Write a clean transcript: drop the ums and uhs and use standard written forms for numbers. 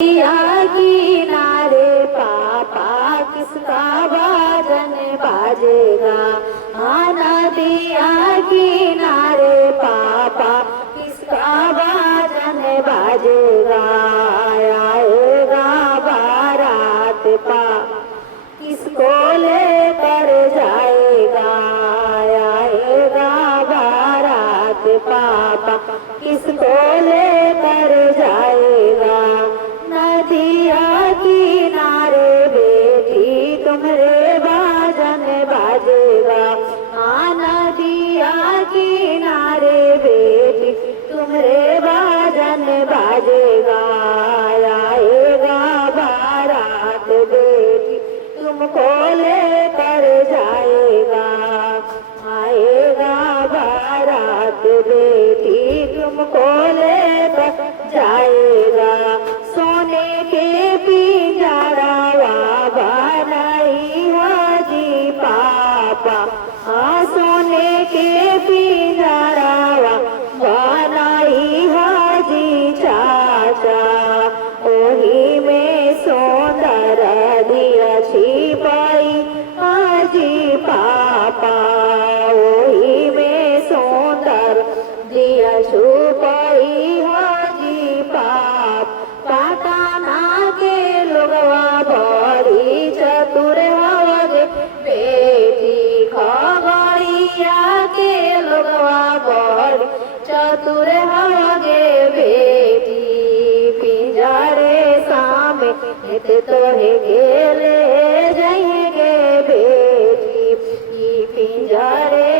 दिया किनारे पापा किसका बाजन बाजेगा। आना दिया किनारे पापा किसका बाजन बाजेगा। आएगा बारात पा किसको लेकर जाएगा। आएगा बारात पापा किसको लेकर जाएगा। नदिया किनारे बेटी तुम्हारे बाजन बाजेगा। हाँ नदिया किनारे बेटी तुम्हारे बाजन बाजेगा। आएगा बारात बेटी तुमको लेकर जाएगा। आएगा बारात बेटी तुमको लेकर जाएगा। सोने के पिंजरा बनाई हाजी पापा। हाँ सोने के पिंजरा बनाई हाजी चाचा। ओही में सुंदर दिया छिपाई हाजी पापा। ओही में सुंदर दिया छुपाई हाजी पाप। पाटाना के लोगवा बड़ी चतुर हवगे बेटी। खगड़िया के लोगवा बड़ी चतुर हवगे बेटी। पिंजरे सामे तोहे गेले जाएंगे बेटी। पिंजरे